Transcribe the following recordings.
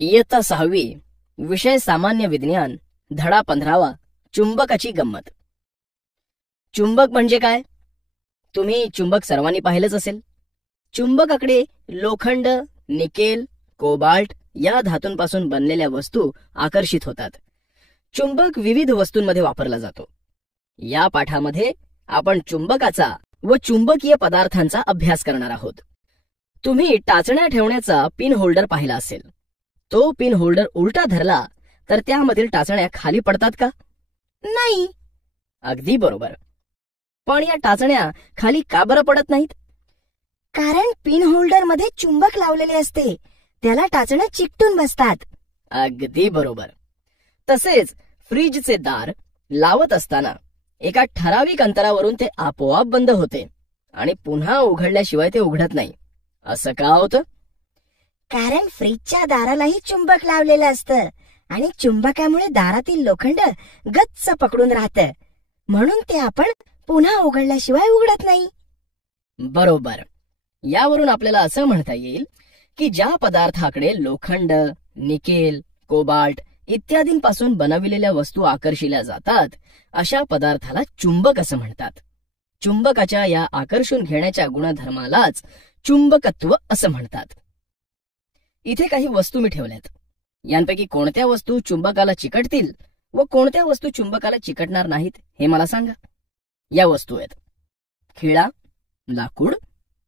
इयत्ता 6वी, विषय सामान्य विज्ञान, धडा 15वा, चुंबकाची गंमत. चुंबक म्हणजे काय? तुम्ही चुंबक सर्वांनी पाहिलंच असेल. चुंबकाकडे लोखंड, निकेल, कोबाल्ट या धातूंपासून बनलेल्या वस्तू आकर्षित होतात. चुंबक विविध वस्तूंमध्ये वापरला जातो. या पाठामध्ये आपण चुंबकाचा व चुंबकीय पदार्थांचा अभ्यास करणार आहोत. तुम्ही टाचण्या ठेवण्याचा पिन होल्डर पाहिला असेल. तो पिन होल्डर उलटा धरला तर त्यामधील टाचण्या खाली पडतात का? नाही. अगदी बरोबर. पण या टाचण्या खाली का बरं पडत नाहीत? कारण पिन होल्डर मध्ये चुंबक लावलेले असते, त्याला टाचण्या चिकटून बसतात. अगदी बरोबर. तसेच फ्रीजचे दार लावत असताना एका ठराविक अंतरावरून ते आपोआप बंद होते आणि पुन्हा उघडल्याशिवाय ते उघडत नाही. असं का होतं? कारण फ्रीजच्या दारालाही चुंबक लावलेलं असतं आणि चुंबकामुळे दारातील लोखंड गच्च पकडून राहतं, म्हणून ते आपण पुन्हा उघडल्याशिवाय उघडत नाही. बरोबर. यावरून आपल्याला असं म्हणता येईल की ज्या पदार्थाकडे लोखंड, निकेल, कोबाल्ट इत्यादींपासून बनविलेल्या वस्तू आकर्षिल्या जातात, अशा पदार्थाला चुंबक असं म्हणतात. चुंबकाच्या या आकर्षून घेण्याच्या गुणधर्मालाच चुंबकत्व असं म्हणतात. इथे काही वस्तू मी ठेवल्यात. यांपैकी कोणत्या वस्तू चुंबकाला चिकटतील व कोणत्या वस्तू चुंबकाला चिकटणार नाहीत हे मला सांगा. या वस्तू आहेत: खिळा, लाकूड,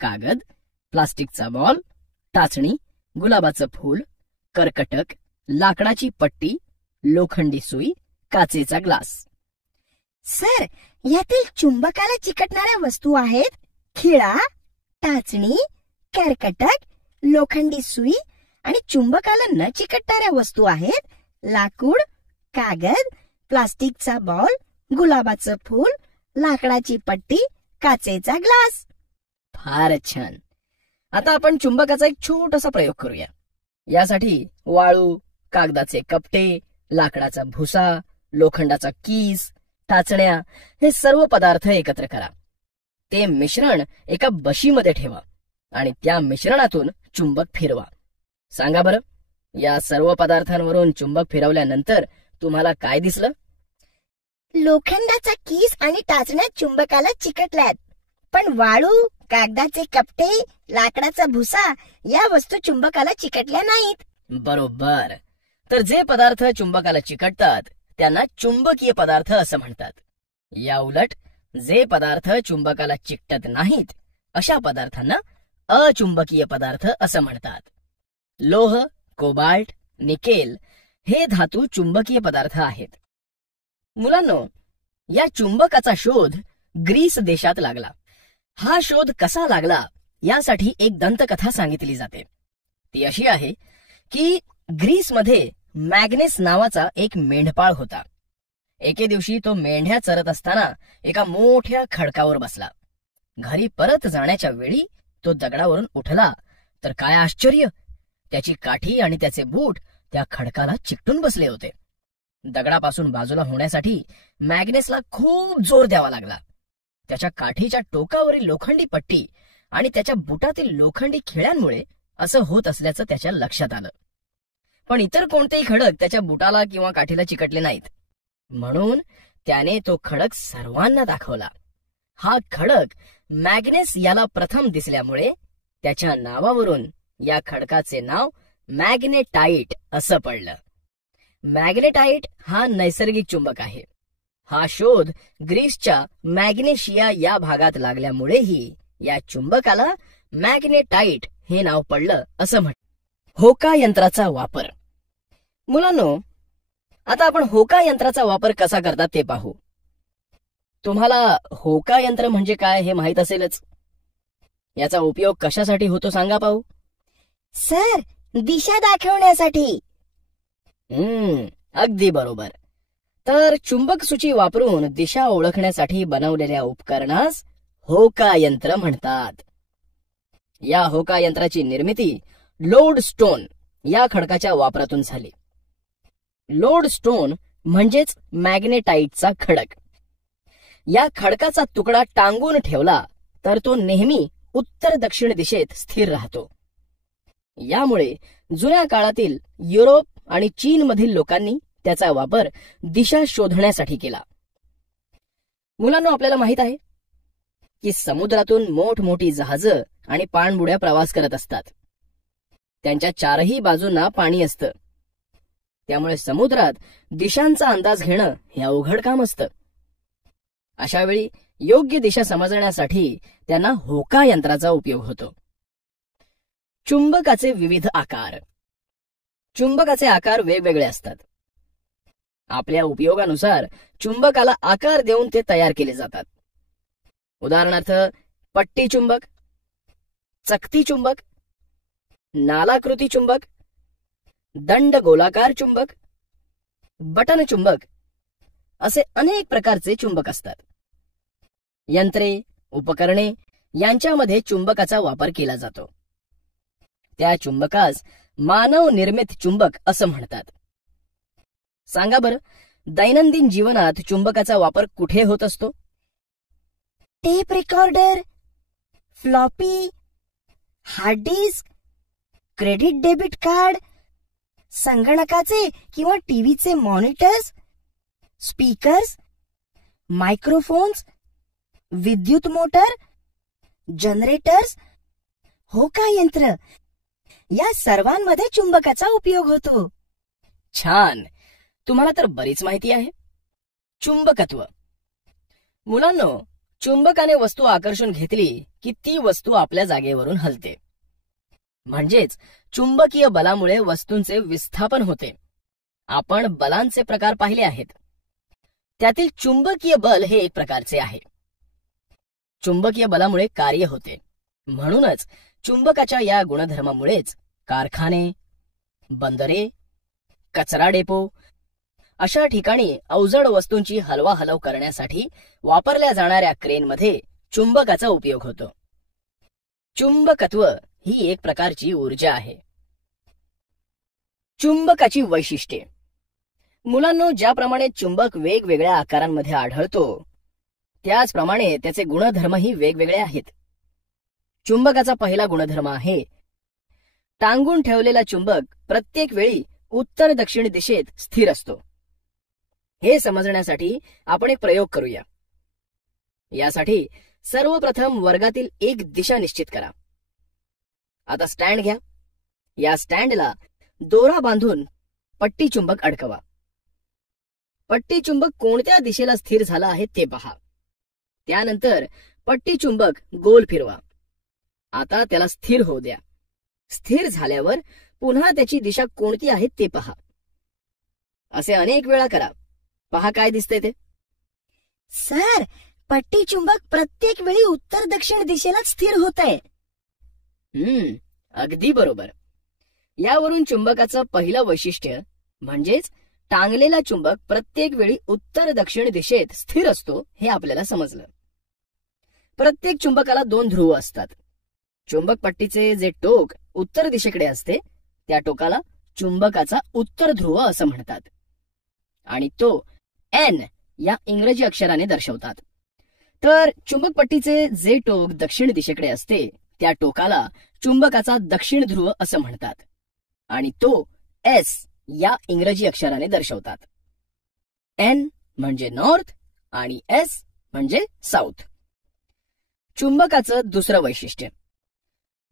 कागद, प्लास्टिकचा बॉल, टाचणी, गुलाबाचं फूल, करकटक, लाकडाची पट्टी, लोखंडी सुई, काचेचा ग्लास. सर, यातील चुंबकाला चिकटणाऱ्या वस्तू आहेत खिळा, टाचणी, करकटक, लोखंडी सुई आणि चुंबकाला न चिकटणाऱ्या वस्तू आहेत लाकूड, कागद, प्लास्टिकचा बॉल, गुलाबाचं फूल, लाकडाची पट्टी, काचेचा ग्लास. फारच छान. आता आपण चुंबकाचा एक छोटासा प्रयोग करूया. यासाठी वाळू, कागदाचे कपटे, लाकडाचा भुसा, लोखंडाचा कीस, टाचण्या हे सर्व पदार्थ एकत्र करा. ते मिश्रण एका बशीमध्ये ठेवा आणि त्या मिश्रणातून चुंबक फिरवा. सांगा बरं, या सर्व पदार्थांवरून चुंबक फिरवल्यानंतर तुम्हाला काय दिसलं? लोखंडाचा कीस आणि टाचण्या चुंबकाला चिकटल्यात, पण वाळू, कागदाचे कपटे, लाकडाचा भुसा या वस्तू चुंबकाला चिकटल्या नाहीत. बरोबर. तर जे पदार्थ चुंबकाला चिकटतात त्यांना चुंबकीय पदार्थ असं म्हणतात. या उलट जे पदार्थ चुंबकाला चिकटत नाहीत अशा पदार्थांना अचुंबकीय पदार्थ असं म्हणतात. लोह, कोबाल्ट, निकेल हे धातू चुंबकीय पदार्थ आहेत. मुलांनो, या चुंबकाचा शोध ग्रीस देशात लागला. हा शोध कसा लागला यासाठी एक दंतकथा सांगितली जाते. ती अशी आहे की ग्रीसमध्ये मॅग्नेस नावाचा एक मेंढपाळ होता. एके दिवशी तो मेंढ्या चरत असताना एका मोठ्या खडकावर बसला. घरी परत जाण्याच्या वेळी तो दगडावरून उठला तर काय आश्चर्य, त्याची काठी आणि त्याचे बूट त्या खडकाला चिकटून बसले होते. दगडापासून बाजूला होण्यासाठी मॅग्नेसला खूप जोर द्यावा लागला. त्याच्या काठीच्या टोकावरील लोखंडी पट्टी आणि त्याच्या बुटातील लोखंडी खिळ्यांमुळे असं होत असल्याचं त्याच्या लक्षात आलं. पण इतर कोणतेही खडक त्याच्या बुटाला किंवा काठीला चिकटले नाहीत. म्हणून त्याने तो खडक सर्वांना दाखवला. हा खडक मॅग्नेस याला प्रथम दिसल्यामुळे त्याच्या नावावरून या खडकाचे नाव मॅग्नेटाइट असं पडलं. मॅग्नेटाइट हा नैसर्गिक चुंबक आहे. हा शोध ग्रीसच्या मॅग्नेशिया या भागात लागल्यामुळेही या चुंबकाला मॅग्नेटाइट हे नाव पडलं असं म्हणतात. होका यंत्राचा वापर. मुलांनो, आता आपण होका यंत्राचा वापर कसा करतात ते पाहू. तुम्हाला होका यंत्र म्हणजे काय हे माहित असेलच. याचा उपयोग कशासाठी होतो सांगा पाहू. सर, दिशा दाखवण्यासाठी. अगदी बरोबर. तर चुंबक सूची वापरून दिशा ओळखण्यासाठी बनवलेल्या उपकरणास होका यंत्र म्हणतात. या होका यंत्राची निर्मिती लोडस्टोन या खडकाच्या वापरातून झाली. लोडस्टोन म्हणजेच मॅग्नेटाइटचा खडक. या खडकाचा तुकडा टांगून ठेवला तर तो नेहमी उत्तर दक्षिण दिशेत स्थिर राहतो. यामुळे जुन्या काळातील युरोप आणि चीनमधील लोकांनी त्याचा वापर दिशा शोधण्यासाठी केला. मुलांनो, आपल्याला माहित आहे की समुद्रातून मोठमोठी जहाजं आणि पाणबुड्या प्रवास करत असतात. त्यांच्या चारही बाजूंना पाणी असतं. त्यामुळे समुद्रात दिशांचा अंदाज घेणं हे अवघड काम असतं. अशा वेळी योग्य दिशा समजण्यासाठी त्यांना होका यंत्राचा उपयोग होतो. चुंबकाचे विविध आकार. चुंबकाचे आकार वेगवेगळे असतात. आपल्या उपयोगानुसार चुंबकाला आकार देऊन ते तयार केले जातात. उदाहरणार्थ पट्टी चुंबक, चकती चुंबक, नालाकृती चुंबक, दंड गोलाकार चुंबक, बटन चुंबक असे अनेक प्रकारचे चुंबक असतात. यंत्रे, उपकरणे यांच्यामध्ये चुंबकाचा वापर केला जातो. त्या चुंबकास मानव निर्मित चुंबक असं म्हणतात. सांगा बरं, दैनंदिन जीवनात चुंबकाचा वापर कुठे होत असतो? Tape recorder, floppy, hard disk, credit debit card, संगणकाचे किंवा टीव्हीचे मॉनिटर्स, स्पीकर्स, मायक्रोफोन्स, विद्युत मोटर, जनरेटर्स, होका यंत्र या सर्वांमध्ये चुंबकाचा उपयोग होतो. छान, तुम्हाला तर बरीच माहिती आहे. चुंबकत्व. मुलांनो, चुंबकाने वस्तू आकर्षून घेतली की ती वस्तू आपल्या जागेवरून हलते. म्हणजेच चुंबकीय बलामुळे वस्तूंचे विस्थापन होते. आपण बलांचे प्रकार पाहिले आहेत. त्यातील चुंबकीय बल हे एक प्रकारचे आहे. चुंबकीय बलामुळे कार्य होते. म्हणूनच चुंबकाच्या या गुणधर्मामुळेच कारखाने, बंदरे, कचरा डेपो अशा ठिकाणी अवजड वस्तूंची हलवाहलव करण्यासाठी वापरल्या जाणाऱ्या क्रेनमध्ये चुंबकाचा उपयोग होतो. चुंबकत्व ही एक प्रकारची ऊर्जा आहे. चुंबकाची वैशिष्ट्ये. मुलांनो, ज्याप्रमाणे चुंबक वेगवेगळ्या आकारांमध्ये आढळतो त्याचप्रमाणे त्याचे गुणधर्मही वेगवेगळे आहेत. चुंबकाचा पहिला गुणधर्म आहे टांगून ठेवलेला चुंबक प्रत्येक वेळी उत्तर दक्षिण दिशेत स्थिर असतो. हे समजण्यासाठी आपण एक प्रयोग करूया. यासाठी सर्वप्रथम वर्गातील एक दिशा निश्चित करा. आता स्टँड घ्या. या स्टँडला दोरा बांधून पट्टी चुंबक अडकवा. पट्टी चुंबक कोणत्या दिशेला स्थिर झाला आहे ते पहा. त्यानंतर पट्टी चुंबक गोल फिरवा. आता त्याला स्थिर होऊ द्या. स्थिर झाल्यावर पुन्हा त्याची दिशा कोणती आहे ते पहा. असे अनेक वेळा करा. पहा काय दिसते ते. सर, पट्टी चुंबक प्रत्येक वेळी उत्तर दक्षिण दिशेला स्थिर होत आहे. अगदी बरोबर. यावरून चुंबकाचं पहिलं वैशिष्ट्य म्हणजेच टांगलेला चुंबक प्रत्येक वेळी उत्तर दक्षिण दिशेत स्थिर असतो हे आपल्याला समजलं. प्रत्येक चुंबकाला दोन ध्रुव असतात. चुंबक पट्टीचे जे टोक उत्तर दिशेकडे असते त्या टोकाला चुंबकाचा उत्तर ध्रुव असं म्हणतात आणि तो N या इंग्रजी अक्षराने दर्शवतात. तर चुंबक पट्टीचे जे टोक दक्षिण दिशेकडे असते त्या टोकाला चुंबकाचा दक्षिण ध्रुव असं म्हणतात आणि तो S या इंग्रजी अक्षराने दर्शवतात. N म्हणजे नॉर्थ आणि S म्हणजे साऊथ. चुंबकाचं दुसरं वैशिष्ट्य.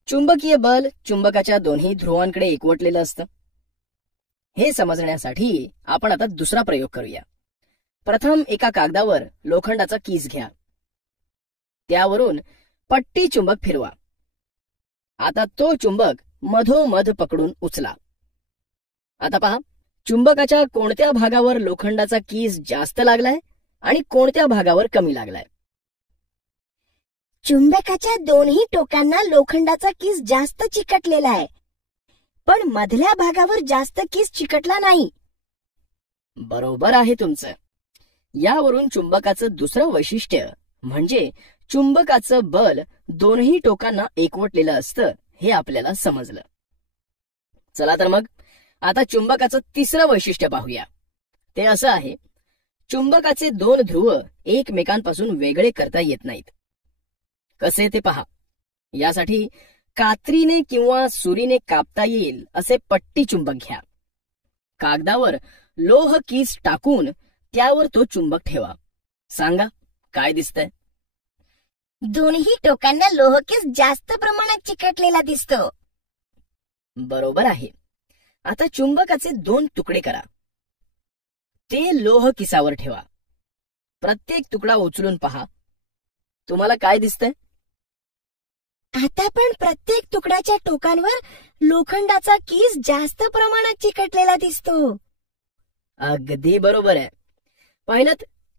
चुंबकीय बल चुंबकाच्या दोन्ही ध्रुवांकडे एकवटलेलं असतं. हे समजण्यासाठी आपण आता दुसरा प्रयोग करूया. प्रथम एका कागदावर लोखंडाचा कीस घ्या. त्यावरून पट्टी चुंबक फिरवा. आता तो चुंबक मधोमध पकडून उचला. आता पहा, चुंबकाच्या कोणत्या भागावर लोखंडाचा कीस जास्त लागलाय आणि कोणत्या भागावर कमी लागलाय. चुंबकाच्या दोन्ही टोकांना लोखंडाचा कीस जास्त चिकटलेला आहे, पण मधल्या भागावर जास्त कीस चिकटला नाही. बरोबर आहे तुमचं. यावरून चुंबकाचं दुसरं वैशिष्ट्य म्हणजे चुंबकाचं बल दोन्ही टोकांना एकवटलेलं असतं हे आपल्याला समजलं. चला तर मग आता चुंबकाचं तिसरं वैशिष्ट्य पाहूया. ते असं आहे, चुंबकाचे दोन ध्रुव एकमेकांपासून वेगळे करता येत नाहीत. कसे ते पहा. यासाठी कात्रीने किंवा सुरीने कापता येईल असे पट्टी चुंबक घ्या. कागदावर लोह कीस टाकून त्यावर तो चुंबक ठेवा. सांगा काय दिसतंय? दोन्ही टोकांना लोहकीस जास्त प्रमाणात चिकटलेला दिसतो. बरोबर आहे. आता चुंबकाचे 2 तुकडे करा. ते लोह किसावर ठेवा. प्रत्येक तुकडा उचलून पहा. तुम्हाला काय दिसतंय? आता पण प्रत्येक तुकड्याच्या टोकांवर लोखंडाचा कीस जास्त प्रमाणात चिकटलेला दिसतो. अगदी बरोबर आहे. पाहिलं,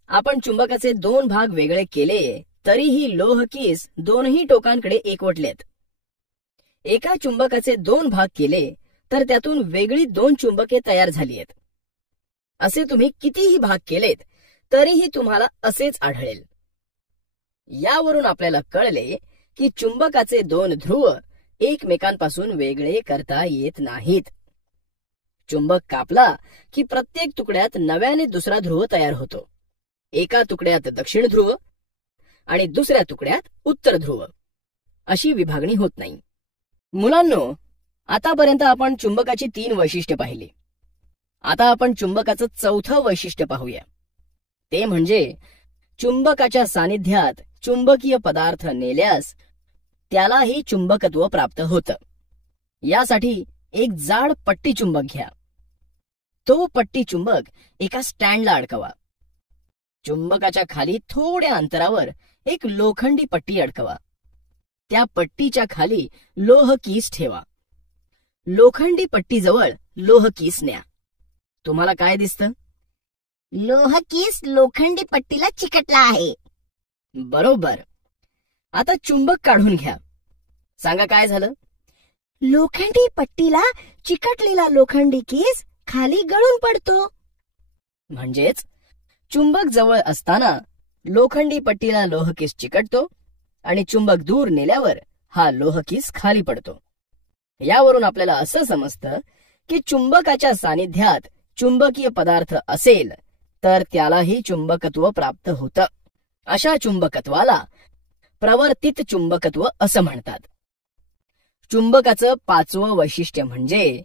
आपण चुंबकाचे 2 भाग वेगळे केले तरीही लोह कीस दोन्ही टोकांकडे एकवटलेत. एका चुंबकाचे 2 भाग केले तर त्यातून वेगळी 2 चुंबके तयार झाली आहेत. असे तुम्ही कितीही भाग केलेत तरीही तुम्हाला असेच आढळेल. यावरून आपल्याला कळले की चुंबकाचे 2 ध्रुव एकमेकांपासून वेगळे करता येत नाहीत. चुंबक कापला की प्रत्येक तुकड्यात नव्याने दुसरा ध्रुव तयार होतो. एका तुकड्यात दक्षिण ध्रुव आणि दुसऱ्या तुकड्यात उत्तर ध्रुव अशी विभागणी होत नाही. मुलांनो, आतापर्यंत आपण चुंबकाची 3 वैशिष्ट्ये पाहिली. आता आपण चुंबकाचं 4थं वैशिष्ट्य पाहूया. ते म्हणजे चुंबकाच्या सानिध्यात चुंबकीय पदार्थ नेल्यास त्यालाही चुंबकत्व प्राप्त होतं. यासाठी एक जाड पट्टी चुंबक घ्या. तो पट्टी चुंबक एका स्टँडला अडकवा. चुंबकाच्या खाली थोड्या अंतरावर एक लोखंडी पट्टी अडकवा. त्या पट्टीच्या खाली लोह कीस ठेवा. लोखंडी पट्टीजवळ लोह कीस न्या. तुम्हाला काय दिसतं? लोह कीस लोखंडी पट्टीला चिकटला आहे. बरोबर. आता चुंबक काढून घ्या. सांगा काय झालं? लोखंडी पट्टीला चिकटलेला लोखंडी कीस खाली गळून पडतो. म्हणजेच चुंबक जवळ असताना लोखंडी पट्टीला लोहकीस चिकटतो आणि चुंबक दूर नेल्यावर हा लोहकीस खाली पडतो. यावरून आपल्याला असं समजतं की चुंबकाच्या सानिध्यात चुंबकीय पदार्थ असेल तर त्यालाही चुंबकत्व प्राप्त होतं. अशा चुंबकत्वाला प्रवर्तित चुंबकत्व असं म्हणतात. चुंबकाचं 5वं वैशिष्ट्य म्हणजे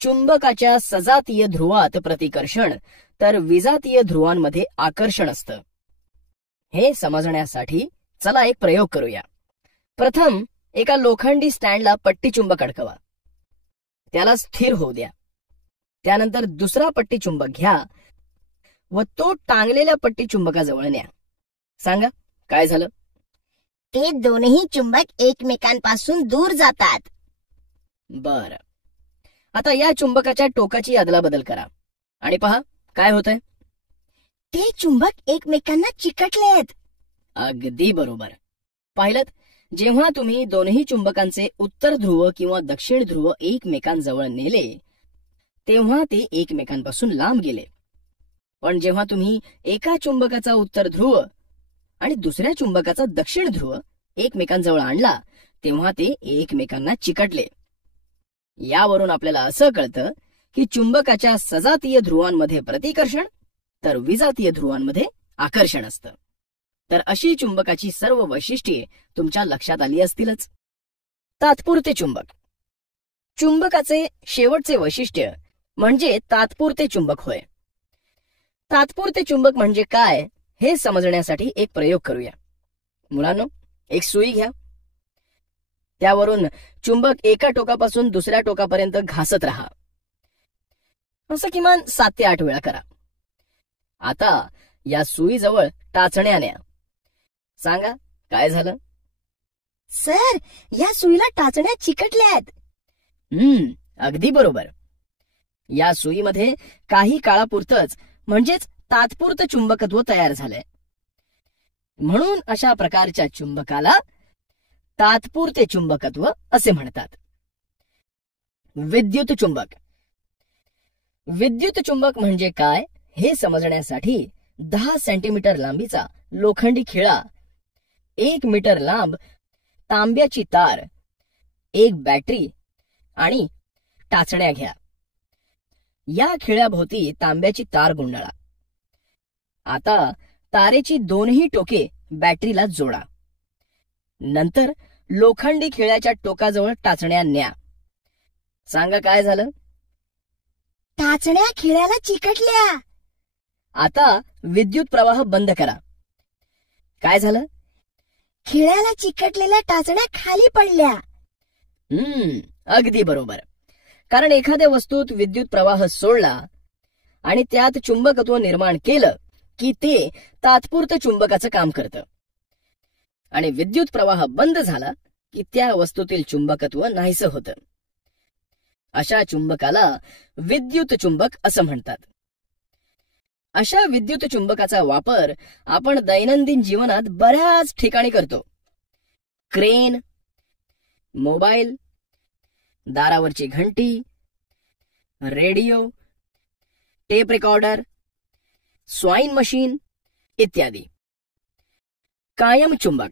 चुंबकाच्या सजातीय ध्रुवात प्रतिकर्षण तर विजातीय ध्रुवांमध्ये आकर्षण असतं. हे समजण्यासाठी चला एक प्रयोग करूया. प्रथम एका लोखंडी स्टँडला पट्टी चुंबक अडकवा. त्याला स्थिर होऊ द्या. त्यानंतर दुसरा पट्टी चुंबक घ्या व तो टांगलेल्या पट्टी चुंबकाजवळ न्या. सांगा काय झालं? ते दोन्ही चुंबक एकमेकांपासून दूर जातात. बर. आता या चुंबकाच्या टोकाची अदलाबदल करा आणि पहा काय होतंय. ते चुंबक एकमेकांना चिकटलेत. अगदी बरोबर. पाहिलं, जेव्हा तुम्ही दोन्ही चुंबकांचे उत्तर ध्रुव किंवा दक्षिण ध्रुव एकमेकांजवळ नेले तेव्हा ते एकमेकांपासून लांब गेले. पण जेव्हा तुम्ही एका चुंबकाचा उत्तर ध्रुव आणि दुसऱ्या चुंबकाचा दक्षिण ध्रुव एकमेकांजवळ आणला तेव्हा ते एकमेकांना चिकटले. यावरून आपल्याला असं कळतं की चुंबकाच्या सजातीय ध्रुवांमध्ये प्रतिकर्षण तर विजातीय ध्रुवांमध्ये आकर्षण असतं. तर अशी चुंबकाची सर्व वैशिष्ट्ये तुमच्या लक्षात आली असतीलच. तात्पुरते चुंबक. चुंबकाचे शेवटचे वैशिष्ट्य म्हणजे तात्पुरते चुंबक होय. तात्पुरते चुंबक म्हणजे काय हे समजण्यासाठी एक प्रयोग करूया. मुलांनो, एक सुई घ्या. त्यावरून चुंबक एका टोकापासून दुसऱ्या टोकापर्यंत घासत राहा. असं किमान 7 ते 8 वेळा करा. आता या सुईजवळ टाचण्या न्या. सांगा काय झालं? सर, या सुईला टाचण्या चिकटल्यात. अगदी बरोबर. या सुईमध्ये काही काळापुरतच म्हणजेच तात्पुरतं चुंबकत्व तयार झालंय. म्हणून अशा प्रकारच्या चुंबकाला तात्पुरते चुंबकत्व असे म्हणतात. विद्युत चुंबक. विद्युत चुंबक म्हणजे काय हे समजण्यासाठी 10 सेंटीमीटर लांबीचा लोखंडी खिळा, 1 मीटर लांब तांब्याची तार, एक बॅटरी आणि टाचण्या घ्या. या खिळ्याभोवती तांब्याची तार गुंडाळा. आता तारेची दोन्ही टोके बॅटरीला जोडा. नंतर लोखंडी खिळ्याच्या टोकाजवळ टाचण्या न्या. सांगा काय झालं? टाचण्या खिळ्याला चिकटल्या. आता विद्युत प्रवाह बंद करा. काय झालं? खिळ्याला चिकटलेल्या टाचण्या खाली पडल्या. अगदी बरोबर. कारण एखाद्या वस्तूत विद्युत प्रवाह सोडला आणि त्यात चुंबकत्व निर्माण केलं की ते तात्पुरतं चुंबकाचं काम करतं, आणि विद्युत प्रवाह बंद झाला की त्या वस्तूतील चुंबकत्व नाहीसं होतं. अशा चुंबकाला विद्युत चुंबक असं म्हणतात. अशा विद्युत चुंबकाचा वापर आपण दैनंदिन जीवनात बऱ्याच ठिकाणी करतो. क्रेन, मोबाईल, दारावरची घंटी, radio, tape recorder, swine machine इत्यादी. कायम चुंबक.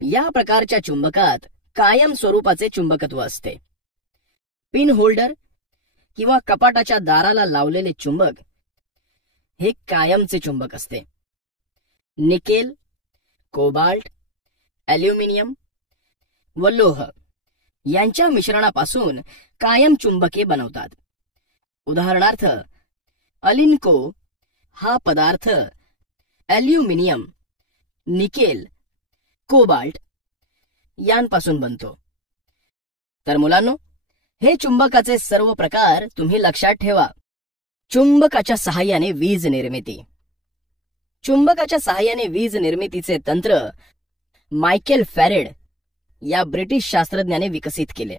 या प्रकारच्या चुंबकात कायम स्वरूपाचे चुंबकत्व असते. पिन होल्डर किंवा कपाटाच्या दाराला लावलेले चुंबक हे कायमचे चुंबक असते. निकेल, कोबाल्ट, ॲल्युमिनियम व लोह यांच्या मिश्रणापासून कायम चुंबके बनवतात. उदाहरणार्थ, अलिन्को हा पदार्थ ॲल्युमिनियम, निकेल, कोबाल्ट यांपासून बनतो. तर मुलांनो, हे चुंबकाचे सर्व प्रकार तुम्ही लक्षात ठेवा. चुंबकाच्या सहाय्याने वीज निर्मिती. चुंबकाच्या सहाय्याने वीज निर्मितीचे तंत्र मायकेल फॅरेड या ब्रिटिश शास्त्रज्ञाने विकसित केले.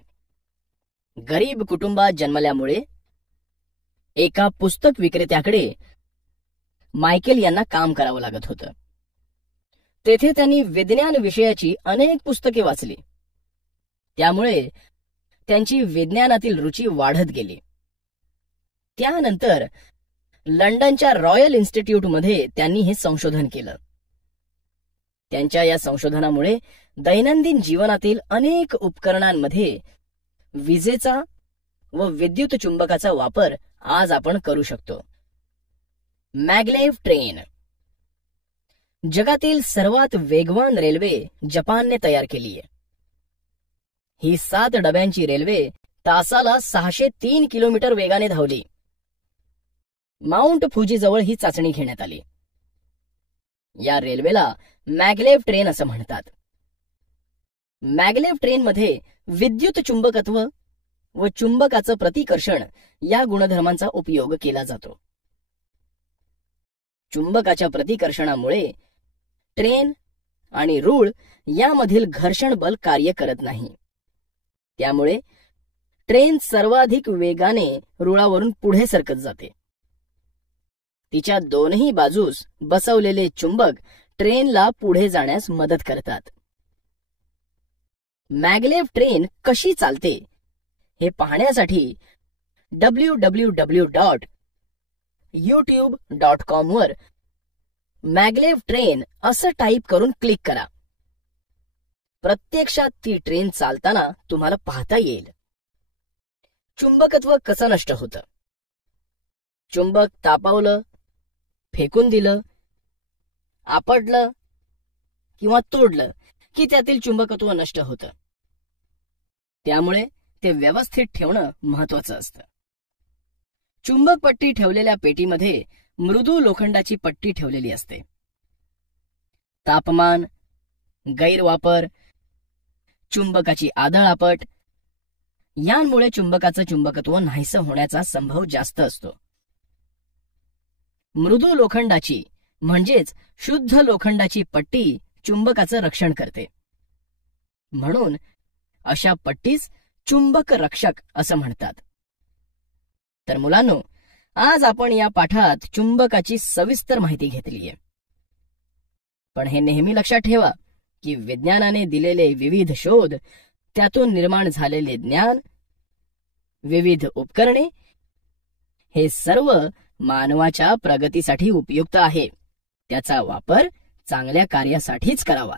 गरीब कुटुंबात जन्मल्यामुळे एका पुस्तक विक्रेत्याकडे मायकेल यांना काम करावं लागत होतं. तेथे त्यांनी विज्ञान विषयाची अनेक पुस्तके वाचली. त्यामुळे त्यांची विज्ञानातील रुची वाढत गेली. त्यानंतर लंडनच्या रॉयल इन्स्टिट्यूटमध्ये त्यांनी हे संशोधन केलं. त्यांच्या या संशोधनामुळे दैनंदिन जीवनातील अनेक उपकरणांमध्ये विजेचा व विद्युत चुंबकाचा वापर आज आपण करू शकतो. Maglev train. जगातील सर्वात वेगवान रेल्वे जपानने तयार केली आहे. ही 7 डब्यांची रेल्वे तासाला 603 किलोमीटर वेगाने धावली. माउंट फुजीजवळ ही चाचणी घेण्यात आली. या रेल्वेला मॅग्लेव ट्रेन असं म्हणतात. मॅग्लेव ट्रेनमध्ये विद्युत चुंबकत्व व चुंबकाचं प्रतिकर्षण या गुणधर्मांचा उपयोग केला जातो. चुंबकाच्या प्रतिकर्षणामुळे ट्रेन आणि रूळ यामधील घर्षण बल कार्य करत नाही. त्यामुळे ट्रेन सर्वाधिक वेगाने रुळावरून पुढे सरकत जाते. तिच्या दोनही बाजूस बसवलेले चुंबक ट्रेनला पुढे जाण्यास मदत करतात. मॅग्लेव ट्रेन कशी चालते हे पाहण्यासाठी www.youtube.com वर मॅग्लेव ट्रेन असं टाईप करून क्लिक करा. प्रत्यक्षात ती ट्रेन चालताना तुम्हाला पाहता येईल. चुंबकत्व कसं नष्ट होतं? चुंबक तापवलं, फेकून दिलं, आपटलं किंवा तोडलं की त्यातील चुंबकत्व नष्ट होतं. त्यामुळे ते व्यवस्थित ठेवणं महत्वाचं असतं. चुंबक पट्टी ठेवलेल्या पेटीमध्ये मृदू लोखंडाची पट्टी ठेवलेली असते. तापमान, गैरवापर, चुंबकाची आदळआपट यांमुळे चुंबकाचं चुंबकत्व नाहीसं होण्याचा संभव जास्त असतो. मृदू लोखंडाची म्हणजेच शुद्ध लोखंडाची पट्टी चुंबकाचं रक्षण करते. म्हणून अशा पट्टीस चुंबक रक्षक असं म्हणतात. तर मुलांनो, आज आपण या पाठात चुंबकाची सविस्तर माहिती घेतलीय. पण हे नेहमी लक्षात ठेवा की विज्ञानाने दिलेले विविध शोध, त्यातून निर्माण झालेले ज्ञान, विविध उपकरणे हे सर्व मानवाच्या प्रगतीसाठी उपयुक्त आहे. त्याचा वापर चांगल्या कार्यासाठीच करावा.